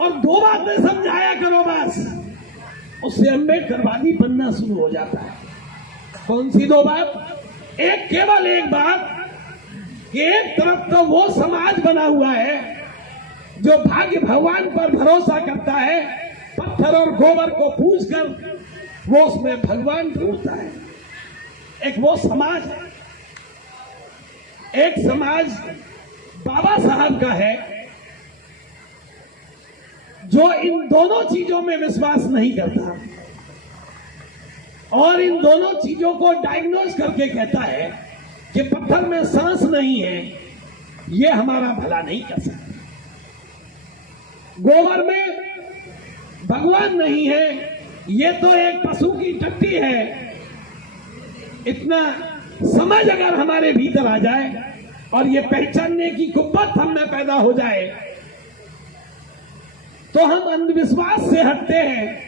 और दो बातें समझाया करो बस, उससे अम्बेडकरवादी बनना शुरू हो जाता है। कौन सी दो बात? केवल एक बात कि एक तरफ तो वो समाज बना हुआ है जो भाग्य भगवान पर भरोसा करता है, पत्थर और गोबर को पूजकर वो उसमें भगवान ढूंढता है। एक वो समाज है, एक समाज बाबा साहब का है जो इन दोनों चीजों में विश्वास नहीं करता और इन दोनों चीजों को डायग्नोज करके कहता है कि पत्थर में सांस नहीं है, ये हमारा भला नहीं कर सकता, गोबर में भगवान नहीं है, ये तो एक पशु की टट्टी है। इतना समझ अगर हमारे भीतर आ जाए और ये पहचानने की कुव्वत हम में पैदा हो जाए तो हम अंधविश्वास से हटते हैं।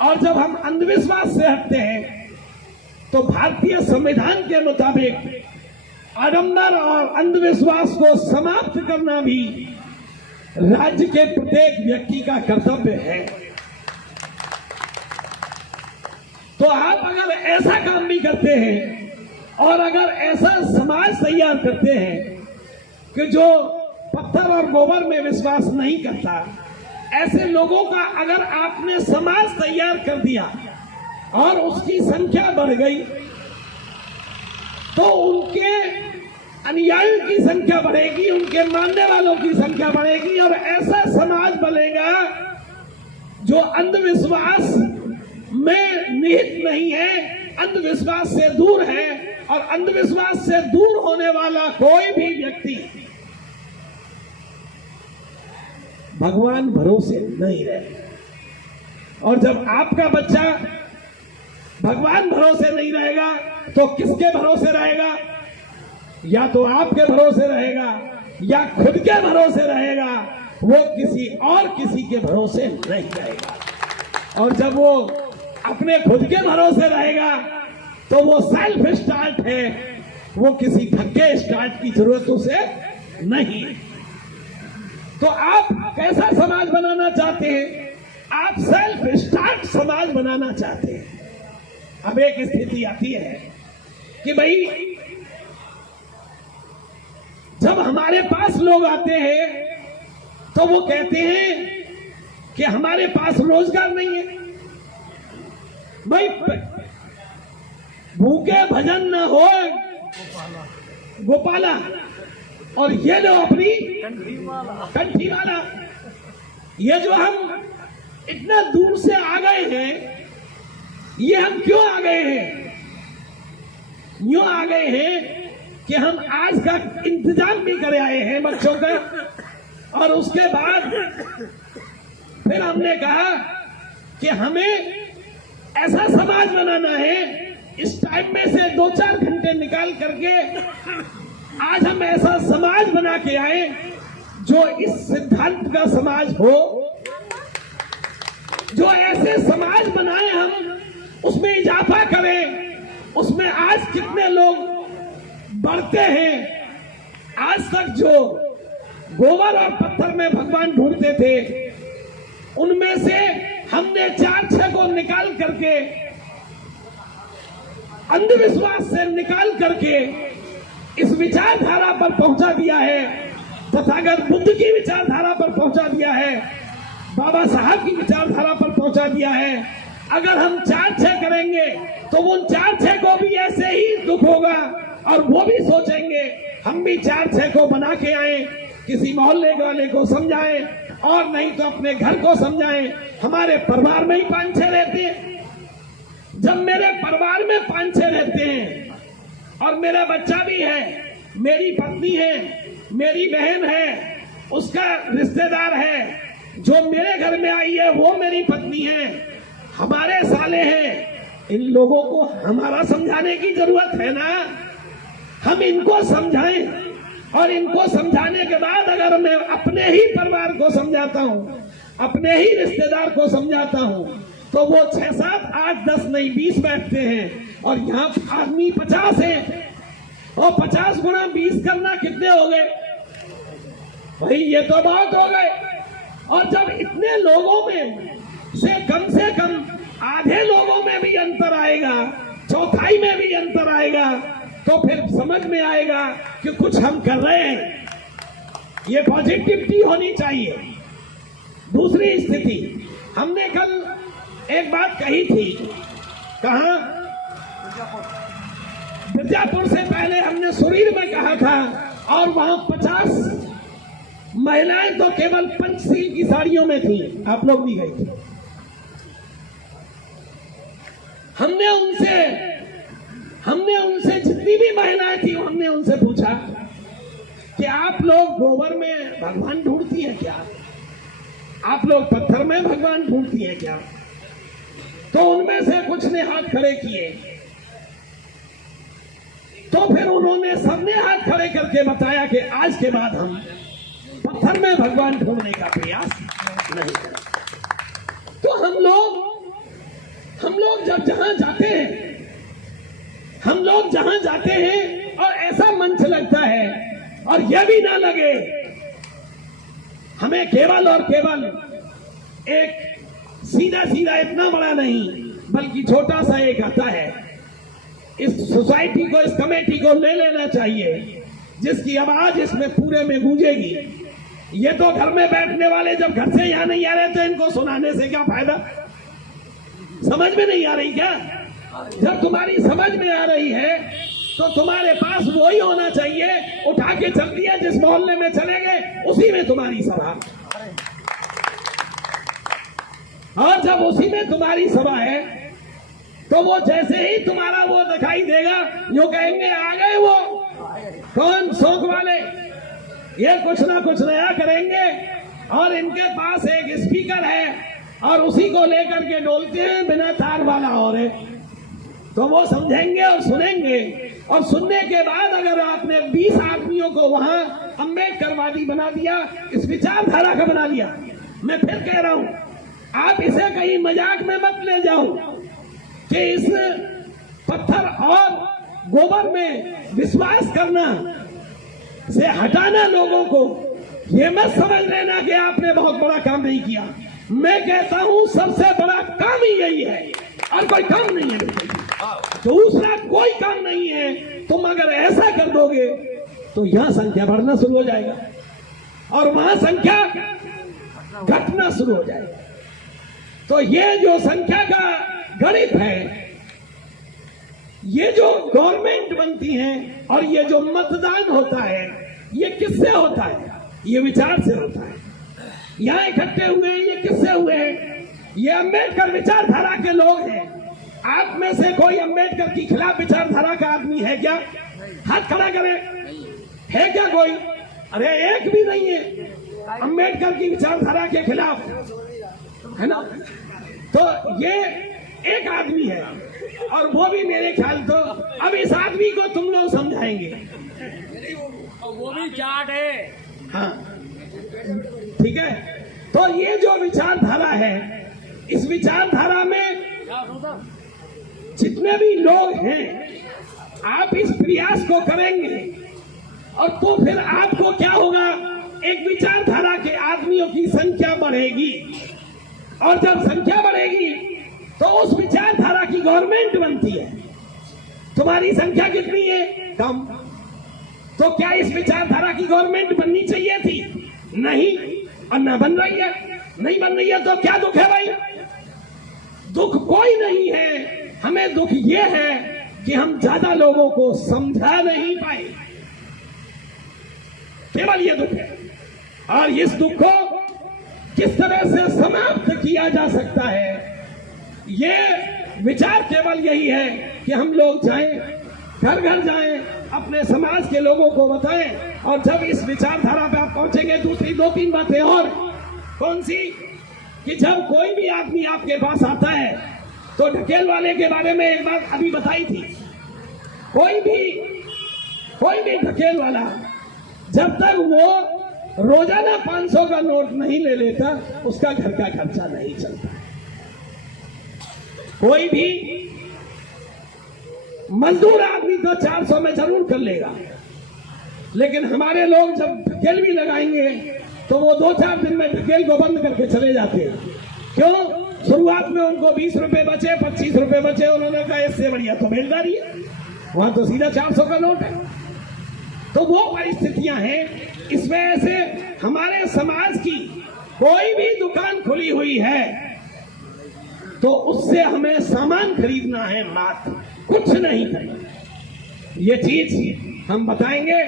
और जब हम अंधविश्वास से हटते हैं तो भारतीय संविधान के मुताबिक आडंबर और अंधविश्वास को समाप्त करना भी राज्य के प्रत्येक व्यक्ति का कर्तव्य है। तो आप अगर ऐसा काम भी करते हैं और अगर ऐसा समाज तैयार करते हैं कि जो पत्थर और गोबर में विश्वास नहीं करता, ऐसे लोगों का अगर आपने समाज तैयार कर दिया और उसकी संख्या बढ़ गई तो उनके अनुयायियों की संख्या बढ़ेगी, उनके मानने वालों की संख्या बढ़ेगी और ऐसा समाज बनेगा जो अंधविश्वास में निहित नहीं है, अंधविश्वास से दूर है। और अंधविश्वास से दूर होने वाला कोई भी व्यक्ति भगवान भरोसे नहीं रहेगा। और जब आपका बच्चा भगवान भरोसे नहीं रहेगा तो किसके भरोसे रहेगा? या तो आपके भरोसे रहेगा या खुद के भरोसे रहेगा, वो किसी और किसी के भरोसे नहीं रहेगा। और जब वो अपने खुद के भरोसे रहेगा तो वो सेल्फ स्टार्ट है, वो किसी धक्के स्टार्ट की जरूरत उसे नहीं। तो आप कैसा समाज बनाना चाहते हैं? आप सेल्फ स्टार्ट समाज बनाना चाहते हैं। अब एक स्थिति आती है कि भाई जब हमारे पास लोग आते हैं तो वो कहते हैं कि हमारे पास रोजगार नहीं है। भाई भूखे भजन न हो गोपाला, और ये लो अपनी कंठी वाला। ये जो हम इतना दूर से आ गए हैं, ये हम क्यों आ गए हैं? यूं आ गए हैं कि हम आज का इंतजाम भी कर आए हैं बच्चों का, और उसके बाद फिर हमने कहा कि हमें ऐसा समाज बनाना है। इस टाइम में से 2-4 घंटे निकाल करके आज हम ऐसा समाज बना के आए जो इस सिद्धांत का समाज हो, जो ऐसे समाज बनाए हम, उसमें इजाफा करें। उसमें आज कितने लोग बढ़ते हैं? आज तक जो गोबर और पत्थर में भगवान ढूंढते थे, उनमें से हमने 4-6 को निकाल करके, अंधविश्वास से निकाल करके इस विचारधारा पर पहुंचा दिया है, तथागत बुद्ध की विचारधारा पर पहुंचा दिया है, बाबा साहब की विचारधारा पर पहुंचा दिया है। अगर हम 4-6 करेंगे तो उन 4-6 को भी ऐसे ही दुख होगा और वो भी सोचेंगे हम भी 4-6 को बना के आए, किसी मोहल्ले वाले को समझाएं और नहीं तो अपने घर को समझाएं। हमारे परिवार में ही 5-6 रहते हैं। जब मेरे परिवार में 5-6 रहते हैं और मेरा बच्चा भी है, मेरी पत्नी है, मेरी बहन है, उसका रिश्तेदार है, जो मेरे घर में आई है वो मेरी पत्नी है, हमारे साले हैं, इन लोगों को हमारा समझाने की जरूरत है ना। हम इनको समझाएं और इनको समझाने के बाद अगर मैं अपने ही परिवार को समझाता हूं, अपने ही रिश्तेदार को समझाता हूं, तो वो 6, 7, 8, 10 नहीं 20 बैठते हैं और यहाँ आदमी 50 है और 50 गुना 20 करना कितने हो गए भाई? ये तो बहुत हो गए। और जब इतने लोगों में से कम आधे लोगों में भी अंतर आएगा, चौथाई में भी अंतर आएगा, तो फिर समझ में आएगा कि कुछ हम कर रहे हैं। ये पॉजिटिविटी होनी चाहिए। दूसरी स्थिति, हमने कल एक बात कही थी, कहा मिर्जापुर से पहले हमने सुरीर में कहा था, और वहां 50 महिलाएं तो केवल पंचशील की साड़ियों में थी, आप लोग भी गए थे। हमने उनसे जितनी भी महिलाएं थी, हमने उनसे पूछा कि आप लोग गोबर में भगवान ढूंढती हैं क्या? आप लोग पत्थर में भगवान ढूंढती हैं क्या? तो उनमें से कुछ ने हाथ खड़े किए। तो फिर उन्होंने सबने हाथ खड़े करके बताया कि आज के बाद हम पत्थर में भगवान ढूंढने का प्रयास नहीं करें। तो हम लोग जब जहां जाते हैं और ऐसा मंच लगता है, और यह भी ना लगे हमें केवल और केवल एक सीधा इतना बड़ा नहीं, बल्कि छोटा सा एक आता है, इस सोसाइटी को, इस कमेटी को ले लेना चाहिए, जिसकी आवाज इसमें पूरे में गूंजेगी। ये तो घर में बैठने वाले जब घर से यहां नहीं आ रहे तो इनको सुनाने से क्या फायदा? समझ में नहीं आ रही क्या? जब तुम्हारी समझ में आ रही है तो तुम्हारे पास वही होना चाहिए, उठा के चल दिया, जिस मोहल्ले में चले गए उसी में तुम्हारी सभा, और जब उसी में तुम्हारी सभा है तो वो जैसे ही तुम्हारा वो दिखाई देगा, जो कहेंगे आ गए वो कौन शौक वाले, ये कुछ ना कुछ नया करेंगे, और इनके पास एक स्पीकर है और उसी को लेकर के डोलते हैं बिना तार वाला, और तो वो समझेंगे और सुनेंगे। और सुनने के बाद अगर आपने 20 आदमियों को वहां अम्बेडकरवादी बना दिया, इस विचारधारा का बना दिया, मैं फिर कह रहा हूं, आप इसे कहीं मजाक में मत ले जाओ कि इस पत्थर और गोबर में विश्वास करना से हटाना लोगों को, ये मत समझ लेना कि आपने बहुत बड़ा काम नहीं किया। मैं कहता हूं सबसे बड़ा काम ही यही है, और कोई काम नहीं है, दूसरा कोई काम नहीं है। तुम अगर ऐसा कर दोगे तो यहां संख्या बढ़ना शुरू हो जाएगा और वहां संख्या घटना शुरू हो जाएगा। तो ये जो संख्या का गणित है, ये जो गवर्नमेंट बनती है और ये जो मतदान होता है, ये किससे होता है? ये विचार से होता है। यहां इकट्ठे हुए हैं, ये किससे हुए हैं? ये अम्बेडकर विचारधारा के लोग हैं। आप में से कोई अम्बेडकर की खिलाफ विचारधारा का आदमी है क्या? हाथ खड़ा करे, है क्या कोई? अरे एक भी नहीं है अम्बेडकर की विचारधारा के खिलाफ, है ना? तो ये एक आदमी है, और वो भी मेरे ख्याल तो अब इस आदमी को तुम लोग समझाएंगे, वो भी जाट है। हाँ ठीक है। तो ये जो विचारधारा है, इस विचारधारा में जितने भी लोग हैं, आप इस प्रयास को करेंगे, और तो फिर आपको क्या होगा? एक विचारधारा के आदमियों की संख्या बढ़ेगी, और जब संख्या बढ़ेगी तो उस विचारधारा की गवर्नमेंट बनती है। तुम्हारी संख्या कितनी है? कम। तो क्या इस विचारधारा की गवर्नमेंट बननी चाहिए थी? नहीं, और न बन रही है। नहीं बन रही है तो क्या दुख है भाई? दुख कोई नहीं है, हमें दुख ये है कि हम ज्यादा लोगों को समझा नहीं पाए, केवल ये दुख है। और इस दुख को किस तरह से समाप्त किया जा सकता है, ये विचार केवल यही है कि हम लोग जाएं, घर घर जाएं, अपने समाज के लोगों को बताएं। और जब इस विचारधारा पे आप पहुंचेंगे, दूसरी 2-3 बातें और। कौन सी? कि जब कोई भी आदमी आपके पास आता है, तो ढकेल वाले के बारे में एक बात अभी बताई थी, कोई भी ढकेल वाला जब तक वो रोजाना 500 का नोट नहीं ले लेता, उसका घर का खर्चा नहीं चलता। कोई भी मजदूर आदमी तो 400 में जरूर कर लेगा, लेकिन हमारे लोग जब ढकेल भी लगाएंगे तो वो 2-4 दिन में ढकेल को बंद करके चले जाते हैं। क्यों? शुरुआत में उनको 20 रुपए बचे, 25 रुपए बचे, उन्होंने कहा इससे बढ़िया तो बेलदारी है, वहां तो सीधा 400 का नोट है। तो वो परिस्थितियां हैं। इसमें ऐसे हमारे समाज की कोई भी दुकान खुली हुई है तो उससे हमें सामान खरीदना है, मात्र कुछ नहीं खरीदना। ये चीज हम बताएंगे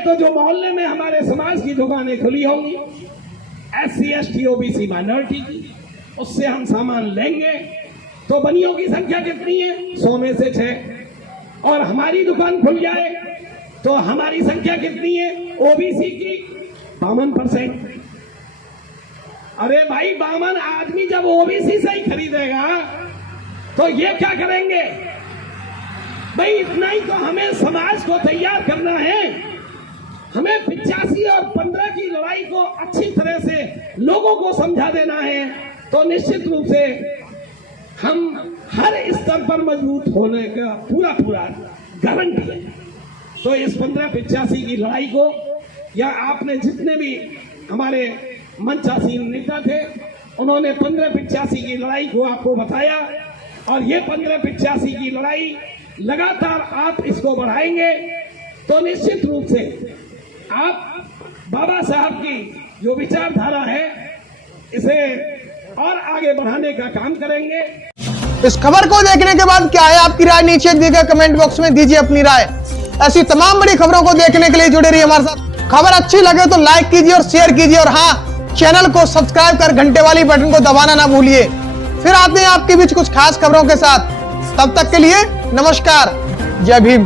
तो जो मोहल्ले में हमारे समाज की दुकानें खुली होंगी, SC ST OBC माइनॉरिटी की, उससे हम सामान लेंगे। तो बनियों की संख्या कितनी है? 100 में से 6। और हमारी दुकान खुल जाए तो हमारी संख्या कितनी है? OBC की 52%। अरे भाई 52 आदमी जब OBC से ही खरीदेगा तो ये क्या करेंगे भाई? इतना ही तो हमें समाज को तैयार करना है। हमें 85 और 15 की लड़ाई को अच्छी तरह से लोगों को समझा देना है। तो निश्चित रूप से हम हर स्तर पर मजबूत होने का पूरा गारंटी है। तो इस 15-85 की लड़ाई को, या आपने जितने भी हमारे मंचासीन नेता थे उन्होंने 15-85 की लड़ाई को आपको बताया, और ये 15-85 की लड़ाई लगातार आप इसको बढ़ाएंगे तो निश्चित रूप से आप बाबा साहब की जो विचारधारा है इसे और आगे बढ़ाने का काम करेंगे। इस खबर को देखने के बाद क्या है आपकी राय? नीचे दिए गए कमेंट बॉक्स में दीजिए अपनी राय। ऐसी तमाम बड़ी खबरों को देखने के लिए जुड़े रहिए हमारे साथ। खबर अच्छी लगे तो लाइक कीजिए और शेयर कीजिए, और हाँ, चैनल को सब्सक्राइब कर घंटे वाली बटन को दबाना ना भूलिए। फिर आते हैं आपके बीच कुछ खास खबरों के साथ। तब तक के लिए नमस्कार, जय भीम।